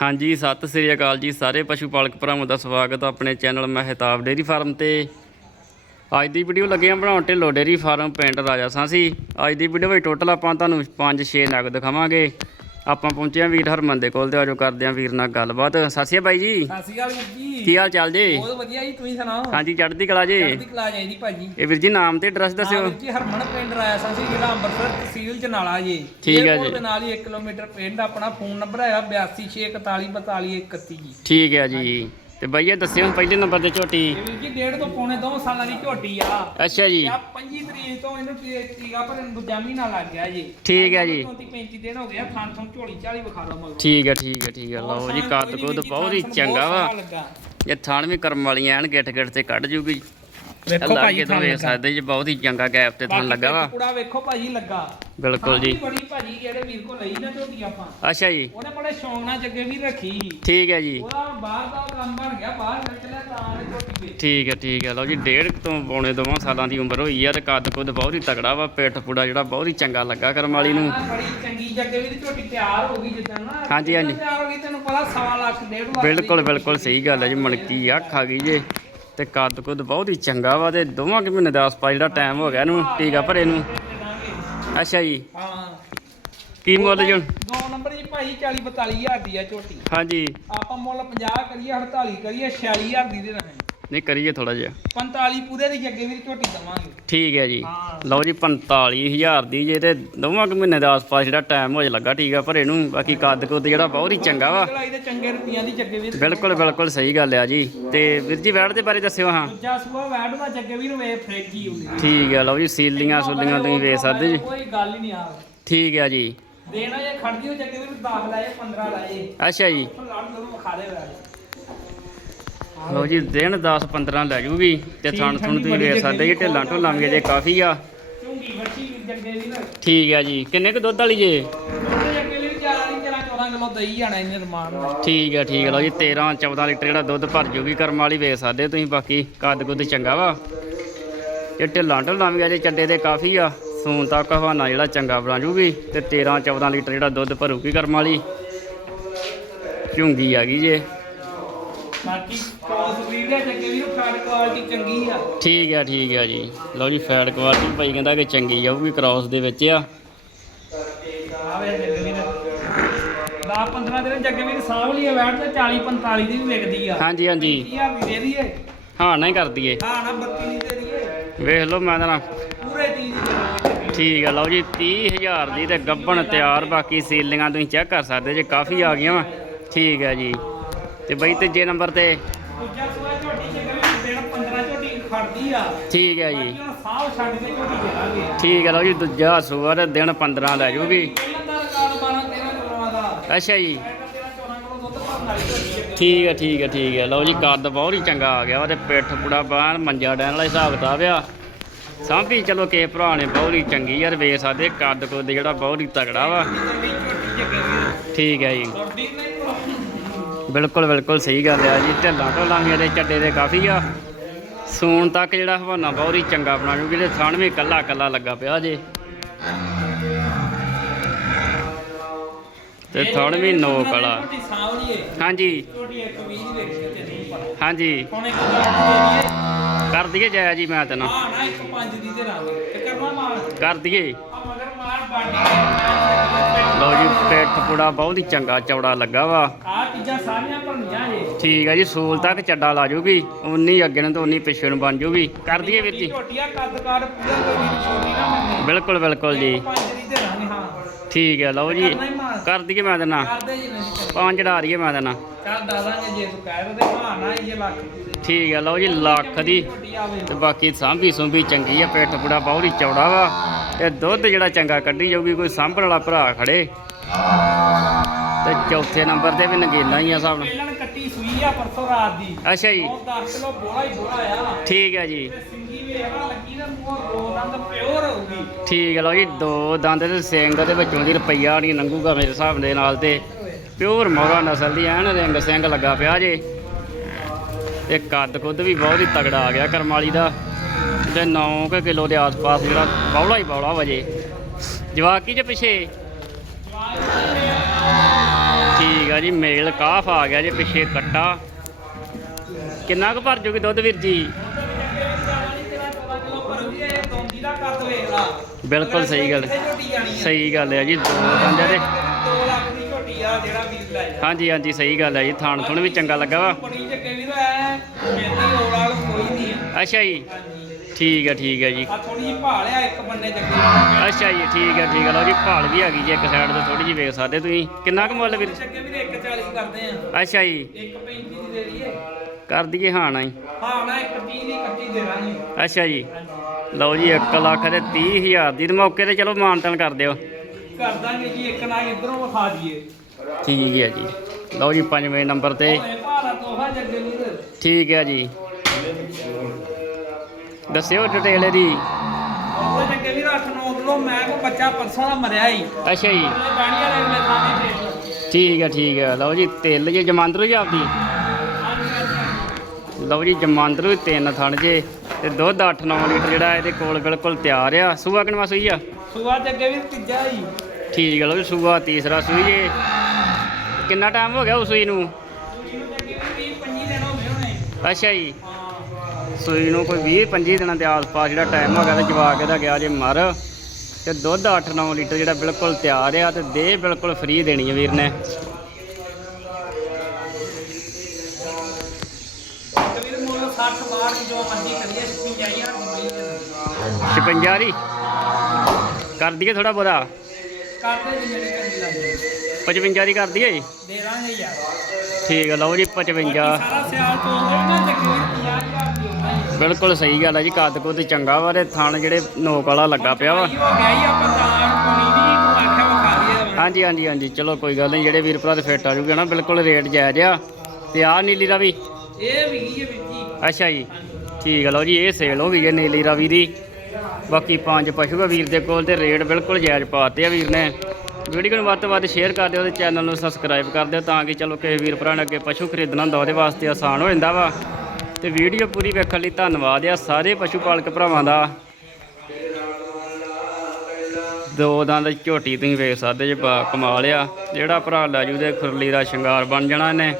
ਹਾਂਜੀ, ਸਤਿ ਸ੍ਰੀ ਅਕਾਲ ਜੀ ਸਾਰੇ ਪਸ਼ੂ ਪਾਲਕ ਭਰਾਵਾਂ ਦਾ ਸਵਾਗਤ ਹੈ ਆਪਣੇ ਚੈਨਲ ਮਹਿਤਾਬ ਡੇਰੀ ਫਾਰਮ ਤੇ। ਅੱਜ ਦੀ ਵੀਡੀਓ ਲੱਗੇ ਆ ਬਣਾਉਣ ਢਿੱਲੋਂ ਡੇਰੀ ਫਾਰਮ ਪਿੰਡ ਰਾਜਾ ਸਾਂਸੀ। ਅੱਜ ਦੀ ਵੀਡੀਓ ਵਿੱਚ ਟੋਟਲ ਆਪਾਂ ਤੁਹਾਨੂੰ 5-6 ਨਗ ਦਿਖਾਵਾਂਗੇ। ਆਪਾਂ ਪਹੁੰਚੇ ਆ ਵੀਰ ਹਰਮਨ ਦੇ ਕੋਲ ਤੇ ਆਜੋ ਕਰਦੇ ਆ ਵੀਰ ਨਾਲ ਗੱਲਬਾਤ। ਸਤਿ ਸ਼੍ਰੀ ਅਕਾਲ ਬਾਈ ਜੀ। ਸਤਿ ਸ਼੍ਰੀ ਅਕਾਲ ਵੀਰ ਜੀ। ਕੀ ਹਾਲ ਚਾਲ ਜੀ? ਬਹੁਤ ਵਧੀਆ ਜੀ ਤੁਸੀਂ ਸੁਣਾਓ? ਹਾਂਜੀ ਚੜ੍ਹਦੀ ਕਲਾ ਜੀ। ਚੜ੍ਹਦੀ ਕਲਾ ਜਾਈ ਜੀ ਭਾਜੀ। ਇਹ ਵੀਰ ਜੀ ਨਾਮ ਤੇ ਐਡਰੈਸ ਦੱਸਿਓ। ਜੀ ਹਰਮਨ ਪਿੰਡ ਰਾਇਆ ਸਾਂ ਸੀ ਜ਼ਿਲ੍ਹਾ ਅੰਮ੍ਰਿਤਸਰ ਤਹਿਸੀਲ ਜਨਾਲਾ ਜੀ। ਠੀਕ ਹੈ ਜੀ। ਦੇ ਨਾਲ ਹੀ 1 ਕਿਲੋਮੀਟਰ ਪਿੰਡ ਆਪਣਾ ਫੋਨ ਨੰਬਰ ਹੈਗਾ 8264424131 ਜੀ। ਠੀਕ ਹੈ ਜੀ। ਤੇ ਬਾਈ ਇਹ ਦੱਸਿਓ ਪਹਿਲੇ ਨੰਬਰ ਤੇ ਝੋਟੀ। ਇਹ ਜੀ ਡੇਢ ਤੋਂ ਪੌਣੇ 2 ਸਾਲਾਂ ਦੀ ਝੋਟੀ ਆ। ਅੱਛਾ ਜੀ। ਆ 25 ਤਰੀਕ ਤੋਂ ਇਹਨੂੰ ਟੀ- ਟੀਕਾ ਭਰਨ ਦੂਜਾ ਮਹੀਨਾ ਲੱਗ ਗਿਆ ਜੀ। ਠੀਕ ਹੈ ਜੀ। 34 35 ਦਿਨ ਹੋ ਗਏ ਆ ਥਾਂ ਥਾਂ ਝੋਲੀ ਝਾਲੀ ਵਿਖਾ ਲਓ ਮਗਰ। ਠੀਕ ਹੈ ਠੀਕ ਹੈ ਠੀਕ ਹੈ। ਲਓ ਜੀ ਕੱਦ ਕੁੱਦ ਬਹੁਤ ਹੀ ਚੰਗਾ ਵਾ। ਇਹ ਥਣ ਵੀ ਕਰਮ ਵਾਲੀਆਂ ਐਨ ਗਿੱਠ ਗਿੱਠ ਤੇ ਕੱਢ ਜੂਗੀ। ਵੇਖੋ ਅੱਲਾ ਭਾਜੀ ਤੋਂ ਵੇਖ ਸਕਦੇ ਜੀ ਬਹੁਤ ਹੀ ਚੰਗਾ ਗੈਪ ਤੇ ਥਣ ਲੱਗਾ ਵਾ। ਕੁੜਾ ਵੇਖੋ ਭਾਜੀ ਲੱਗਾ। ਬਿਲਕੁਲ ਜੀ। ਬੜੀ ਭਾਜੀ ਜਿਹੜੇ ਵੀਰ ਕੋ ਲਈ ਨਾ ਝੋਟੀ ਆਪਾਂ। ਅੱਛਾ ਜੀ। ਉਹਨੇ ਬੜੇ ਸ਼ੌਂਕ ਨਾਲ ਜੱਗੇ ਵੀ ਰੱਖੀ ਸੀ। ਠੀਕ ਹੈ ਜੀ। ਉਹਦਾ ਬਾਹਰ ਦਾ ਕੰਮ ਬਣ ਗਿਆ ਬਾਹਰ ਚਲਿਆ ਤਾਂ ਇਹ ਝੋਟੀ ਵੇਚ ਠੀਕ ਹੈ ਠੀਕ ਹੈ। ਲਓ ਜੀ ਡੇਢ ਤੋਂ ਪੌਣੇ ਦੋਵਾਂ ਸਾਲਾਂ ਦੀ ਉਮਰ ਹੋਈ ਆ ਤੇ ਕੱਦ ਕੁੱਦ ਬਹੁਤ ਹੀ ਤਗੜਾ ਵਾ ਪਿੱਠ ਪੁੜਾ ਜਿਹੜਾ ਬਹੁਤ ਹੀ ਚੰਗਾ ਲੱਗਾ ਕਰਮ ਵਾਲੀ ਨੂੰ। ਬੜੀ ਚੰਗੀ ਜੱਗੇ ਵੀ ਝੋਟੀ ਤਿਆਰ ਹੋ ਗਈ ਜਿੱਦਾਂ ਨਾ। ਹਾਂਜੀ, ਹਾਂਜੀ। ਤਿਆਰ ਹੋ ਗਈ ਤੈਨੂੰ ਪਤਾ ਸਵਾ ਲੱਖ ਡੇਢ ਲੱਖ ਦੀ ਬਿਲਕੁਲ ਬਿਲਕੁਲ ਸਹੀ ਗੱਲ ਹੈ ਜੀ ਮਣਕੀ ਅੱਖ ਆ ਗਈ ਜੇ। ਤੇ ਕੱਦ ਕੁੱਦ ਬਹੁਤ ਹੀ ਚੰਗਾ ਵਾ ਤੇ ਦੋਵਾਂ ਕਿ ਮਹੀਨੇ ਦਾ ਆਸ-ਪਾਸ ਜਿਹੜਾ ਟਾਈਮ ਹੋ ਗਿਆ ਇਹਨੂੰ ਟੀਕਾ ਭਰੇ ਨੂੰ। ਅੱਛਾ ਜੀ। ਹਾਂ। ਕੀ ਮੁੱਲ ਜੀ ਹੁਣ? ਦੋ ਨੰਬਰ ਜੀ ਭਾਈ 40 42 ਹਜ਼ਾਰ ਦੀ ਆ ਝੋਟੀ। ਹਾਂਜੀ। ਆਪਾਂ ਮੁੱਲ 50 ਕਰੀਏ 48 ਕਰੀਏ 46000 ਦੀ ਦੇ ਨਹੀਂ ਕਰੀਏ ਥੋੜਾ ਜਿਹਾ। 45 ਪੂਰੇ ਦੀ ਜੱਗੇ ਵੀ ਝੋਟੀ ਦਵਾਂਗੇ। ਠੀਕ ਹੈ ਜੀ। ਹਾਂ। ਲਓ ਜੀ 45000 ਦੀ ਜੇ ਤੇ ਦੋਵਾਂ ਕੁ ਮਹੀਨੇ ਦੇ ਆਸ-ਪਾਸ ਜਿਹੜਾ ਟਾਈਮ ਹੋ ਜਾ ਲੱਗਾ ਠੀਕ ਆ ਭਰੇ ਨੂੰ ਬਾਕੀ ਕੱਦ ਕੁੱਦ ਜਿਹੜਾ ਬਹੁਤ ਹੀ ਚੰਗਾ ਵਾ। ਕਲਾਈ ਦੇ ਚੰਗੇ ਰੁਪਈਆਂ ਦੀ ਜੱਗੇ ਵੀ ਬਿਲਕੁਲ ਬਿਲਕੁਲ ਸਹੀ ਗੱਲ ਆ ਜੀ। ਤੇ ਵੀਰ ਜੀ ਵੈੜ ਦੇ ਬਾਰੇ ਦੱਸਿਓ ਹਾਂ। ਦੂਜਾ ਸੂਆ ਵੈਡ ਦਾ ਜੱਗੇ ਵੀ ਨੂੰ ਵੇ ਫ੍ਰਿਜੀ ਹੁੰਦੀ ਠੀਕ ਹੈ ਲਓ ਜੀ ਸੀਲੀਆਂ ਸੂਲੀਆਂ ਤੁਸੀਂ ਵੇਖ ਸਕਦੇ ਜੀ। ਕੋਈ ਗੱਲ ਹੀ ਨਹੀਂ ਆ। ਠੀਕ ਹੈ ਜੀ। ਦੇਣਾ ਜੇ ਖੜਦੀ ਹੋ ਜੱਗੇ ਵੀ ਨੂੰ 10 ਲਾਏ 15 ਲਾਏ। ਅੱਛਾ ਜੀ। ਲੜ ਜਦੋਂ ਵਿਖਾ ਦੇ ਲਓ ਜੀ ਦਿਨ 10 15 ਲੈ ਜੂਗੀ ਤੇ ਥਣ ਥਣ ਤੁਸੀਂ ਵੇਖ ਸਕਦੇ ਜੀ ਢਿੱਲਾਂ ਢੁੱਲਾਂ ਵੀ ਜੇ ਕਾਫੀ ਆ। ਠੀਕ ਹੈ ਜੀ ਕਿੰਨੇ ਕੁ ਦੁੱਧ ਵਾਲੀ ਜੇ? ਉਹਦੇ ਜੱਗੇ ਵੀ ਚਾਰ ਨਹੀਂ ਚਲਾ 14 ਕਿਲੋ ਦਈ ਜਾਣਾ ਇਹਨੇ ਰਮਾਨ ਨਾਲ ਠੀਕ ਹੈ ਠੀਕ ਹੈ ਲਓ ਜੀ 13 14 ਲੀਟਰ ਜਿਹੜਾ ਦੁੱਧ ਭਰ ਜੂਗੀ ਕਰਮ ਵਾਲੀ ਵੇਖ ਸਕਦੇ ਤੁਸੀਂ ਬਾਕੀ ਕੱਦ ਕੁੱਦ ਚੰਗਾ ਵਾ। ਇਹ ਢਿੱਲਾਂ ਢੁੱਲਾਂ ਵੀ ਅਜੇ ਚੱਡੇ ਦੇ ਕਾਫੀ ਆ ਸੂਨ ਤੱਕ ਹਵਾਨਾ ਜਿਹੜਾ ਚੰਗਾ ਬਣਾ ਜੂਗੀ ਤੇ 13 14 ਲੀਟਰ ਜਿਹੜਾ ਦੁੱਧ ਭਰੂਗੀ ਕਰਮ ਵਾਲੀ। ਝੁੰਗੀ ਆ ਗਈ ਜੇ। ਬਾਕੀ ਕ੍ਰੋਸ ਵੀ ਕੁਆਲਿਟੀ ਚੰਗੀ ਆ। ਠੀਕ ਹੈ ਠੀਕ ਹੈ ਜੀ। ਲਓ ਜੀ ਫੈਟ ਕੁਆਲਿਟੀ ਭਾਈ ਕਹਿੰਦਾ ਕਿ ਚੰਗੀ ਜਾਊਗੀ ਕ੍ਰਾਸ ਦੇ ਵਿੱਚ ਆ। ਆਵੇ ਜੱਗੇ ਵੀ 10 15 ਦਿਨ ਜੱਗੇ ਵੀ ਸਾਂਭ ਲਈ ਵੈਟ ਤੇ 40 45 ਦੀ ਵੀ ਵਿਕਦੀ ਆ। ਹਾਂਜੀ ਹਾਂਜੀ। ਕੀ ਆ ਵੀ ਦੇ ਦਈਏ ਹਾਂ ਨਹੀਂ ਕਰ ਦਈਏ ਹਾਂ ਨਾ 32 ਦੀ ਦੇ ਦਈਏ ਵੇਖ ਲਓ ਮੈਂ ਤਾਂ ਨਾ ਪੂਰੇ 30 ਦੀ। ਦੇ ਦਾਂਗੇ। ਠੀਕ ਆ ਲਓ ਜੀ 30000 ਦੀ ਤੇ ਗੱਬਣ ਤਿਆਰ ਬਾਕੀ ਸੀਲਿੰਗਾਂ ਤੁਸੀਂ ਚੈੱਕ ਕਰ ਸਕਦੇ ਜੇ ਕਾਫੀ ਆ ਗਈਆਂ ਵਾ। ਠੀਕ ਹੈ ਜੀ। ਤੇ ਬਈ ਤੀਜੇ ਨੰਬਰ ਤੇ ਦੂਜਾ ਸੂਆ ਝੋਟੀ ਜੱਗੇ ਵੀ ਦਿਨ 15 ਝੋਟੀ ਖੜਦੀ ਆ। ਠੀਕ ਹੈ ਜੀ। ਬਾਕੀ ਹੁਣ ਸਾਹ ਛੱਡ ਕੇ ਝੋਟੀ ਦੇ ਦਾਂਗੇ ਠੀਕ ਹੈ ਲਓ ਜੀ ਦੂਜਾ ਸੂਆ ਤੇ ਦਿਨ 15 ਲੈ ਜੂਗੀ ਪਹਿਲਾਂ ਦਾ ਰਿਕਾਰਡ 12 13 ਕਿਲੋਆਂ ਦਾ। ਅੱਛਾ ਜੀ। 13 14 ਕਿਲੋ ਦੁੱਧ ਭਰਨ ਵਾਲੀ ਝੋਟੀ ਹੈ ਠੀਕ ਹੈ ਠੀਕ ਹੈ ਠੀਕ ਹੈ। ਲਓ ਜੀ ਕੱਦ ਬਹੁਤ ਹੀ ਚੰਗਾ ਆ ਗਿਆ ਵਾ ਤੇ ਪਿੱਠ ਪੁੜਾ ਬਾਣ ਮੰਜਾ ਡੈਣ ਵਾਲਾ ਹਿਸਾਬ ਕਿਤਾਬ ਆ। ਸਾਂਭੀ ਚਲੋ ਕੇ ਭਰਾ ਨੇ ਬਹੁਤ ਹੀ ਚੰਗੀ ਯਾਰ ਵੇਖ ਸਕਦੇ ਕੱਦ ਕੁੱਦ ਜਿਹੜਾ ਬਹੁਤ ਹੀ ਤਗੜਾ ਵਾ। ਝੋਟੀ ਜੱਗੇ ਵੀ ਠੀਕ ਹੈ ਜੀ। ਬਿਲਕੁਲ ਬਿਲਕੁਲ ਸਹੀ ਗੱਲ ਆ ਜੀ। ਢਿੱਲਾਂ ਢੋਲਾਂ ਵੀ ਇਹਦੇ ਚੱਡੇ ਦੇ ਕਾਫੀ ਆ। ਸੂਣ ਤੱਕ ਜਿਹੜਾ ਹਵਾਨਾ ਬਹੁਤ ਹੀ ਚੰਗਾ ਬਣਾ ਕਿਉਂਕਿ ਇਹਦੇ ਥਣ ਵੀ ਕੱਲਾ ਕੱਲਾ ਲੱਗਾ ਪਿਆ ਜੇ। ਤੇ ਥਣ ਵੀ ਸਾਂਭ ਲਈਏ। ਹਾਂਜੀ। ਹਾਂਜੀ। ਕਰ ਦਈਏ ਜਾਇਆ ਜੀ ਮੈਂ ਤੈਨੂੰ। ਨਾ ਕਰ ਦਈਏ। ਲਓ ਜੀ ਪਿੱਠ ਪੁੜਾ ਬਹੁਤ ਹੀ ਚੰਗਾ ਚੌੜਾ ਲੱਗਾ ਵਾ। ਆ ਚੀਜ਼ਾਂ ਸਾਰੀਆਂ ਭਰਨੀਆਂ ਜੇ। ਠੀਕ ਹੈ ਜੀ ਸੂਲ ਤੱਕ ਚੱਡਾ ਲਾ ਜੂਗੀ ਉਨੀ ਅੱਗੇ ਨੂੰ ਤੇ ਉਨੀ ਪਿੱਛੇ ਨੂੰ ਬਣ ਜੂਗੀ। ਕਰ ਦਈਏ ਵੀਰ ਜੀ ਝੋਟੀਆਂ ਕੱਦਕਾਰ ਪੂਰਾ ਕੋਈ ਵੀ ਛੋਟੀ ਨਾ ਮੰਨੇ। ਬਿਲਕੁਲ ਬਿਲਕੁਲ ਜੀ। ਤੇ ਰੰਗ ਹਾਂ। ਠੀਕ ਹੈ ਲਓ ਜੀ। ਕਰ ਦਈਏ ਮੈਂ ਤੈਨੂੰ ਕਰਦੇ ਜੀ ਨਹੀਂ ਕਰੀ। ਪੰਜ ਚੜਾ ਰਹੀਏ ਮੈਂ ਤੈਨੂੰ ਚੱਲ ਦਾਦਾਂਗੇ ਜੇ ਤੂੰ ਕਹਿ ਦੇ ਹਾਂ ਨਾ ਇਹ ਲੱਖ ਠੀਕ ਹੈ ਲਓ ਜੀ ਲੱਖ ਦੀ। ਤੇ ਬਾਕੀ ਸਾਂਭੀ ਸੁੰਭੀ ਚੰਗੀ ਆ ਪਿੱਠ ਪੁੜਾ ਬਹੁਤ ਹੀ ਚੌੜਾ ਵਾ। ਤੇ ਦੁੱਧ ਜਿਹੜਾ ਚੰਗਾ ਕੱਢੀ ਜਾਊਗੀ ਕੋਈ ਸਾਂਭਣ ਵਾਲਾ ਭਰਾ ਖੜੇ। ਤੇ ਚੌਥੇ ਨੰਬਰ ਤੇ ਵੀ ਨਗੀਨਾ ਹੀ ਆ ਨਾਲ ਪਹਿਲਾਂ ਕੱਟੀ ਸੂਈ ਆ ਪਰਸੋਂ ਰਾਤ ਦੀ। ਅੱਛਾ ਜੀ। ਉਹ 10 ਕਿਲੋ ਬੋਲਾ ਹੀ ਬੋਲਾ ਆ। ਠੀਕ ਹੈ ਜੀ। ਤੇ ਸਿੰਗੀ ਵੇਖਣਾ ਲੱਗੀ ਨਾ ਮੂੰਹ ਦੋ ਦੰਦ ਪਿਓਰ ਹੋਊਗੀ। ਠੀਕ ਹੈ ਲਓ ਜੀ ਦੋ ਦੰਦ ਤੇ ਸਿੰਘ ਦੇ ਵਿੱਚੋਂ ਦੀ ਰੁਪਈਆ ਨਹੀਂ ਲੰਘੂਗਾ ਮੇਰੇ ਹਿਸਾਬ ਦੇ ਨਾਲ ਤੇ। ਪਿਓਰ ਮੋਰਾ ਨਸਲ ਦੀ ਐਨ ਰਿੰਗ ਸਿੰਘ ਲੱਗਾ ਪਿਆ ਜੇ। ਤੇ ਕੱਦ ਕੁੱਦ ਵੀ ਬਹੁਤ ਹੀ ਤਗੜਾ ਆ ਗਿਆ ਕਰਮ ਵਾਲੀ ਦਾ ਤੇ 9 ਕੁ ਕਿਲੋ ਦੇ ਆਸ-ਪਾਸ ਜਿਹੜਾ ਬੌਲਾ ਹੀ ਬੌਲਾ ਵਜੇ ਜਵਾਕੀ ਜੇ ਪਿੱਛੇ? ਠੀਕ ਆ ਜੀ ਮੇਲ ਕਾਫ ਆ ਗਿਆ ਜੀ ਪਿੱਛੇ ਕੱਟਾ। ਕਿੰਨਾ ਕੁ ਭਰ ਜੂਗੀ ਦੁੱਧ ਵੀਰ ਜੀ? ਬਿਲਕੁਲ ਸਹੀ ਗੱਲ। ਸਹੀ ਗੱਲ ਹੈ ਜੀ ਦੋ ਦੰਦਾਂ ਦੇ ਹਾਂਜੀ ਹਾਂਜੀ ਸਹੀ ਗੱਲ ਹੈ ਜੀ ਥਾਣ ਥੁਣ ਵੀ ਚੰਗਾ ਲੱਗਾ ਵਾ। ਅੱਛਾ ਜੀ। ਠੀਕ ਹੈ ਠੀਕ ਹੈ ਜੀ। ਅੱਛਾ ਜੀ ਠੀਕ ਹੈ ਠੀਕ ਹੈ ਲਓ ਜੀ ਭਾਲ ਵੀ ਹੈਗੀ ਜੀ ਇੱਕ ਸਾਈਡ ਤੇ ਥੋੜੀ ਜਿਹੀ ਵੇਖ ਸਕਦੇ ਤੁਸੀਂ। ਕਿੰਨਾ ਕੁ ਮੁੱਲ ਵੀਰ? ਕਰਦੇ ਆ। ਅੱਛਾ ਜੀ। ਇੱਕ 35 ਦੀ ਦੇ ਦਈਏ। ਕਰ ਦਈਏ ਹਾਂ ਨਾ ਜੀ। ਹਾਂ ਨਾ ਇੱਕ 30 ਦੀ ਕੱਚੀ ਦੇ ਦਾਂਗੇ ਅੱਛਾ ਜੀ। ਲਓ ਜੀ 1 ਲੱਖ ਦੇ 30000 ਦੀ। ਤੇ ਮੌਕੇ ਤੇ ਚਲੋ ਮਾਨਤਨ ਕਰ ਦਿਓ। ਕਰ ਦਾਂਗੇ ਜੀ ਇੱਕ ਨਾ ਇਧਰੋਂ ਵਿਖਾ ਦਈਏ। ਠੀਕ ਹੈ ਜੀ। ਲਓ ਜੀ ਪੰਜਵੇਂ ਨੰਬਰ ਤੇ। ਜੱਗੇ ਵੀਰ। ਠੀਕ ਹੈ ਜੀ। ਦੱਸਿਓ ਡਿਟੇਲ ਇਹਦੀ ਉਹ ਜੱਗੇ ਵੀਰ 8-9 ਕਿਲੋ ਮੈਂ ਕੋ ਬੱਚਾ ਪਰਸੋਂ ਦਾ ਮਰਿਆ ਹੀ। ਅੱਛਾ ਜੀ। ਉਹਨੇ ਬਾਣੀ ਵਾਲੇ ਵੇਲੇ ਥਾਂ ਤੇ ਠੀਕ ਹੈ ਠੀਕ ਹੈ ਲਓ ਜੀ ਤਿਲ ਜੇ ਜਮਾਂਦਰੂ ਜੀ ਆਪਦੀ। ਲਓ ਜੀ ਜਮਾਂਦਰੂ ਵੀ ਤਿੰਨ ਥਣ ਜੇ। ਤੇ ਦੁੱਧ 8-9 ਲੀਟਰ ਜਿਹੜਾ ਇਹਦੇ ਕੋਲ ਬਿਲਕੁਲ ਤਿਆਰ ਆ। ਸੂਆ ਕਿਨਵਾ ਸੂਈ ਆ? ਸੁਆ ਜੱਗੇ ਵੀਰ ਤੀਜਾ ਹੀ। ਠੀਕ ਹੈ ਲਓ ਜੀ ਸੂਆ ਤੀਸਰਾ ਸੂਈ ਜੇ। ਕਿੰਨਾ ਟਾਈਮ ਹੋ ਗਿਆ ਉਸ ਸੂਈ ਨੂੰ? ਜੱਗੇ ਵੀਰ 25 ਦਿਨ ਹੋ ਗਏ ਹੋਣੇ। ਅੱਛਾ ਜੀ। ਸੂਈ ਨੂੰ ਕੋਈ 20 25 ਦਿਨਾਂ ਦੇ ਆਸ-ਪਾਸ ਜਿਹੜਾ ਟਾਈਮ ਹੈਗਾ ਤੇ ਜਵਾਕ ਇਹਦਾ ਗਿਆ ਜੇ ਮਰ ਤੇ ਦੁੱਧ 8-9 ਲੀਟਰ ਜਿਹੜਾ ਬਿਲਕੁਲ ਤਿਆਰ ਆ ਤੇ ਦੇ ਬਿਲਕੁਲ ਫ੍ਰੀ ਦੇਣੀ ਹੈ ਵੀਰ ਨੇ। ਛਪੰਜਾਰੀ ਕਰ ਦਈਏ ਥੋੜਾ ਬੋਦਾ ਕਰਦੇ ਜਿਹੜੀ ਦੀ ਕਰ ਦਈਏ ਦੇ ਦਾਂਗੇ ਯਾਰ। ਠੀਕ ਆ ਲਓ ਜੀ 55 ਸਾਰਾ ਸਿਆਲ ਤੋਂ ਉਹਨਾਂ ਤਕਰੀਰ 50 ਬਿਲਕੁਲ ਸਹੀ ਗੱਲ ਹੈ ਜੀ ਕੱਦ ਕੁੱਦ ਚੰਗਾ ਵਾ ਤੇ ਥਣ ਜਿਹੜੇ ਨੋਕ ਵਾਲਾ ਲੱਗਾ ਪਿਆ ਵਾ। ਹਾਂਜੀ ਹਾਂਜੀ ਹਾਂਜੀ, ਚਲੋ ਕੋਈ ਗੱਲ ਨਹੀਂ, ਜਿਹੜੇ ਵੀਰ ਭਰਾ ਦੇ ਫਿੱਟ ਆ ਜੂਗੇ ਨਾ, ਬਿਲਕੁਲ ਰੇਟ ਜਾਇਜ਼ ਆ। ਤੇ ਆ ਨੀਲੀ ਰਾਵੀ? ਇਹ ਵੀ ਜੀ ਅੱਛਾ ਜੀ, ਠੀਕ ਹੈ ਲਓ ਜੀ, ਇਹ ਸੇਲ ਹੋ ਗਈ ਹੈ ਨੀਲੀ ਰਾਵੀ ਦੀ। ਬਾਕੀ ਪੰਜ ਪਸ਼ੂ ਆ ਵੀਰ ਦੇ ਕੋਲ ਤੇ ਰੇਟ ਬਿਲਕੁਲ ਜਾਇਜ਼ ਪਾਤੇ ਆ ਵੀਰ ਨੇ। ਵੀਡੀਓ ਨੂੰ ਵੱਧ ਤੋਂ ਵੱਧ ਸ਼ੇਅਰ ਕਰ ਦਿਓ ਤੇ ਚੈਨਲ ਨੂੰ ਸਬਸਕ੍ਰਾਈਬ ਕਰ ਦਿਓ ਤਾਂ ਕਿ ਚਲੋ ਕਿਸੇ ਵੀਰ ਭਰਾ ਨੇ ਅੱਗੇ ਪਸ਼ੂ ਖਰੀਦਣਾ ਹੁੰਦਾ, ਉਹਦੇ ਵਾਸਤੇ ਆਸਾਨ ਹੋ ਜਾਂਦਾ ਵਾ। ਤੇ ਵੀਡੀਓ ਪੂਰੀ ਵੇਖਣ ਲਈ ਧੰਨਵਾਦ ਆ ਸਾਰੇ ਪਸ਼ੂ ਪਾਲਕ ਭਰਾਵਾਂ ਦਾ। ਦੋ ਦੰਦ ਝੋਟੀ ਤੁਸੀਂ ਵੇਖ ਸਕਦੇ ਜੇ ਬਾ ਕਮਾਲ ਆ। ਜਿਹੜਾ ਭਰਾ ਲਾਜੂ ਦੇ ਖੁਰਲੀ ਦਾ ਸ਼ਿੰਗਾਰ ਬਣ ਜਾਣਾ ਇਹਨੇ।